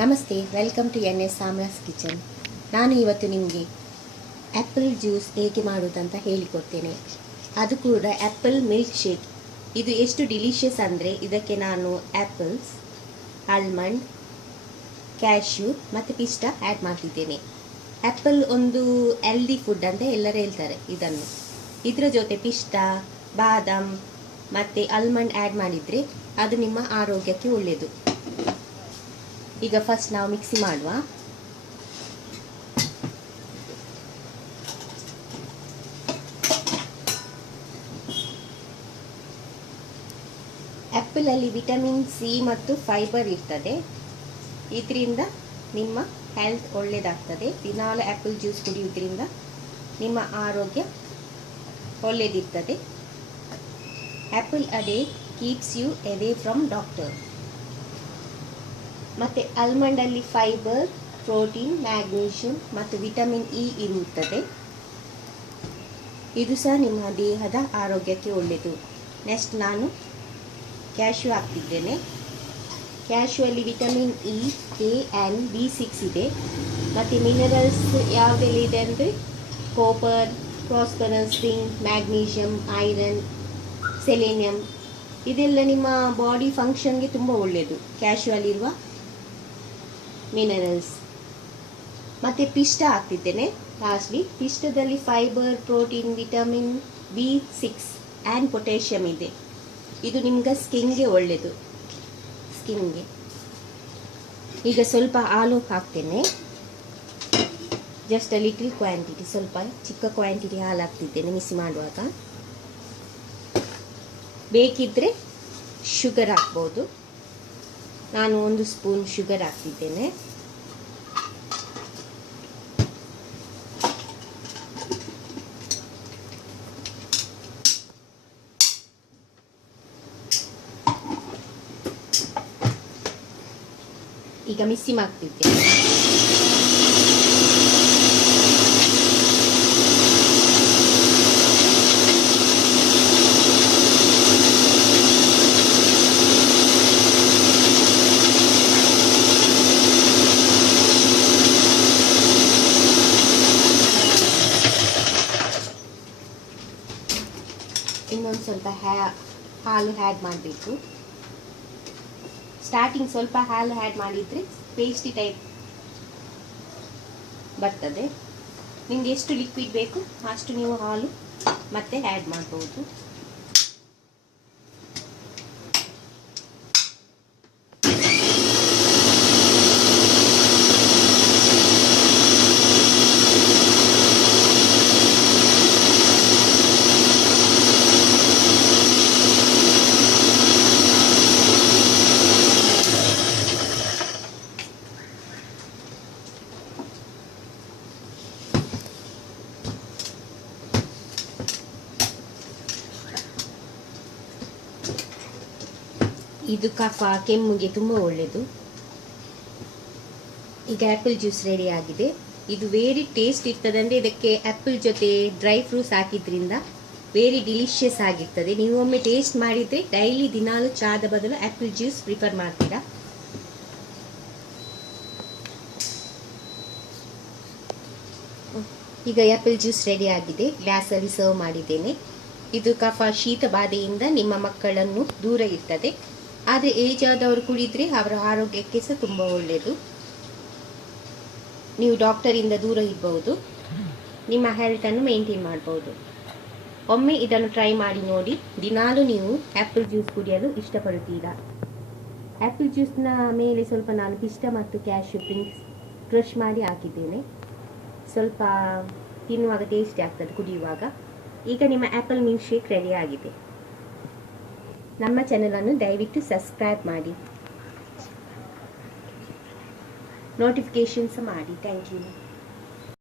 ನಮಸ್ತೆ, welcome to N S Samras kitchen. ನಾನು ಇವತ್ತು ನಿಮಗೆ ಆ್ಯಪಲ್ ಜ್ಯೂಸ್ ಹೇಗೆ ಮಾಡೋದಂತ ಹೇಳಿಕೊಡ್ತೇನೆ. ಅದು ಕೂಡ ಆ್ಯಪಲ್ ಮಿಲ್ಕ್ ಶೇಕ್. ಇದು ಎಷ್ಟು ಡಿಲಿಷಿಯಸ್ ಅಂದರೆ ಇದಕ್ಕೆ ನಾನು ಆ್ಯಪಲ್ಸ್, ಆಲ್ಮಂಡ್, ಕ್ಯಾಶ್ಯೂ ಮತ್ತು ಪಿಸ್ತಾ ಆ್ಯಡ್ ಮಾಡ್ತಿದ್ದೇನೆ. ಆ್ಯಪಲ್ ಒಂದು ಹೆಲ್ದಿ ಫುಡ್ ಅಂತ ಎಲ್ಲರೂ ಹೇಳ್ತಾರೆ. ಇದರ ಜೊತೆ ಪಿಸ್ತಾ, ಬಾದಾಮ್ ಮತ್ತು ಆಲ್ಮಂಡ್ ಆ್ಯಡ್ ಮಾಡಿದರೆ ಅದು ನಿಮ್ಮ ಆರೋಗ್ಯಕ್ಕೆ ಒಳ್ಳೆಯದು. ಈಗ ಫಸ್ಟ್ ನಾವು ಮಿಕ್ಸಿ ಮಾಡುವ. ಆ್ಯಪಲಲ್ಲಿ ವಿಟಮಿನ್ ಸಿ ಮತ್ತು ಫೈಬರ್ ಇರ್ತದೆ. ಇದರಿಂದ ನಿಮ್ಮ ಹೆಲ್ತ್ ಒಳ್ಳೆಯದಾಗ್ತದೆ. ದಿನಾಲು ಆ್ಯಪಲ್ ಜ್ಯೂಸ್ ಕುಡಿಯೋದ್ರಿಂದ ನಿಮ್ಮ ಆರೋಗ್ಯ ಒಳ್ಳೆಯದಿರ್ತದೆ. Apple a day keeps you away from doctor. ಮತ್ತು ಆಲ್ಮಂಡಲ್ಲಿ ಫೈಬರ್, ಪ್ರೋಟೀನ್, ಮ್ಯಾಗ್ನೀಷಿಯಮ್ ಮತ್ತು ವಿಟಮಿನ್ ಇ ಇರುತ್ತದೆ. ಇದು ಸಹ ನಿಮ್ಮ ದೇಹದ ಆರೋಗ್ಯಕ್ಕೆ ಒಳ್ಳೆಯದು. ನೆಕ್ಸ್ಟ್ ನಾನು ಕ್ಯಾಶ್ಯೂ ಹಾಕ್ತಿದ್ದೇನೆ. ಕ್ಯಾಶ್ಯೂ ಅಲ್ಲಿ vitamin E, A and B6 ಇದೆ. ಮತ್ತು ಮಿನರಲ್ಸ್ ಯಾವುದೆಲ್ಲ ಇದೆ ಅಂದರೆ copper, phosphorus, zinc, magnesium, iron, selenium. ಇದೆಲ್ಲ ನಿಮ್ಮ ಬಾಡಿ ಫಂಕ್ಷನ್ಗೆ ತುಂಬ ಒಳ್ಳೆಯದು, ಕ್ಯಾಶ್ಯೂ ಅಲ್ಲಿರುವ ಮಿನರಲ್ಸ್. ಮತ್ತು ಪಿಸ್ತಾ ಹಾಕ್ತಿದ್ದೇನೆ ಲಾಸ್ಟ್ಲಿ. ಪಿಸ್ತಾದಲ್ಲಿ fibre, protein, vitamin B6 and potassium ಇದೆ. ಇದು ನಿಮ್ಗೆ ಸ್ಕಿನ್ಗೆ ಒಳ್ಳೆಯದು, ಸ್ಕಿನ್ಗೆ. ಈಗ ಸ್ವಲ್ಪ ಹಾಲು ಹಾಕ್ತೇನೆ. ಜಸ್ಟ್ ಲಿಟಲ್ ಕ್ವಾಂಟಿಟಿ, ಸ್ವಲ್ಪ ಚಿಕ್ಕ ಕ್ವಾಂಟಿಟಿ ಹಾಲು ಹಾಕ್ತಿದ್ದೇನೆ ಮಿಕ್ಸಿ ಮಾಡುವಾಗ. ಬೇಕಿದ್ದರೆ ಶುಗರ್ ಹಾಕ್ಬೋದು. ನಾನು 1 ಸ್ಪೂನ್ ಶುಗರ್ ಹಾಕ್ತಿದ್ದೇನೆ. ಈಗ ಮಿಕ್ಸಿ ಮಾಡ್ತಿದ್ದೇನೆ. ಇನ್ನೊಂದು ಸ್ವಲ್ಪ ಹಾಲು ಆ್ಯಡ್ ಮಾಡಬೇಕು. ಸ್ಟಾರ್ಟಿಂಗ್ ಸ್ವಲ್ಪ ಹಾಲು ಆ್ಯಡ್ ಮಾಡಿದರೆ ಪೇಸ್ಟಿ ಟೈಪ್ ಬರ್ತದೆ. ನಿಮಗೆ ಎಷ್ಟು ಲಿಕ್ವಿಡ್ ಬೇಕು ಅಷ್ಟು ನೀವು ಹಾಲು ಮತ್ತೆ ಆ್ಯಡ್ ಮಾಡ್ಬೋದು. ಇದು ಕಫ, ಕೆಮ್ಮಿಗೆ ತುಂಬ ಒಳ್ಳೆಯದು. ಈಗ ಆ್ಯಪಲ್ ಜ್ಯೂಸ್ ರೆಡಿ ಆಗಿದೆ. ಇದು ವೆರಿ ಟೇಸ್ಟ್ ಇರ್ತದೆ. ಅಂದರೆ ಇದಕ್ಕೆ ಆ್ಯಪಲ್ ಜೊತೆ ಡ್ರೈ ಫ್ರೂಟ್ಸ್ ಹಾಕಿದ್ರಿಂದ ವೆರಿ ಡಿಲಿಷಿಯಸ್ ಆಗಿರ್ತದೆ. ನೀವು ಒಮ್ಮೆ ಟೇಸ್ಟ್ ಮಾಡಿದರೆ ಡೈಲಿ ದಿನಾಲು ಚಾದ ಬದಲು ಆ್ಯಪಲ್ ಜ್ಯೂಸ್ ಪ್ರಿಫರ್ ಮಾಡ್ತೀರಾ. ಈಗ ಆ್ಯಪಲ್ ಜ್ಯೂಸ್ ರೆಡಿ ಆಗಿದೆ. ಗ್ಲಾಸಲ್ಲಿ ಸರ್ವ್ ಮಾಡಿದ್ದೇನೆ. ಇದು ಕಫ, ಶೀತ ಬಾಧೆಯಿಂದ ನಿಮ್ಮ ಮಕ್ಕಳನ್ನು ದೂರ ಇರ್ತದೆ. ಆದರೆ ಏಜ್ ಆದವರು ಕುಡಿದರೆ ಅವರ ಆರೋಗ್ಯಕ್ಕೆ ಸಹ ತುಂಬ ಒಳ್ಳೆಯದು. ನೀವು ಡಾಕ್ಟರಿಂದ ದೂರ ಇರಬಹುದು, ನಿಮ್ಮ ಹೆಲ್ತನ್ನು ಮೇಂಟೈನ್ ಮಾಡ್ಬೋದು. ಒಮ್ಮೆ ಇದನ್ನು ಟ್ರೈ ಮಾಡಿ ನೋಡಿ. ದಿನಾಲೂ ನೀವು ಆ್ಯಪಲ್ ಜ್ಯೂಸ್ ಕುಡಿಯಲು ಇಷ್ಟಪಡುತ್ತೀರಾ. ಆ್ಯಪಲ್ ಜ್ಯೂಸ್ನ ಮೇಲೆ ಸ್ವಲ್ಪ ನಾನು ಪಿಸ್ತಾ ಮತ್ತು ಕ್ಯಾಶ್ಯೂ ಕ್ರಷ್ ಮಾಡಿ ಹಾಕಿದ್ದೇನೆ. ಸ್ವಲ್ಪ ತಿನ್ನುವಾಗ ಟೇಸ್ಟಿ ಆಗ್ತದೆ ಕುಡಿಯುವಾಗ. ಈಗ ನಿಮ್ಮ ಆ್ಯಪಲ್ ಮಿಲ್ಕ್ ಶೇಕ್ ರೆಡಿ ಆಗಿದೆ. ನಮ್ಮ ಚಾನಲನ್ನು ದಯವಿಟ್ಟು ಸಬ್ಸ್ಕ್ರೈಬ್ ಮಾಡಿ, ನೋಟಿಫಿಕೇಷನ್ಸ್ ಮಾಡಿ. Thank you.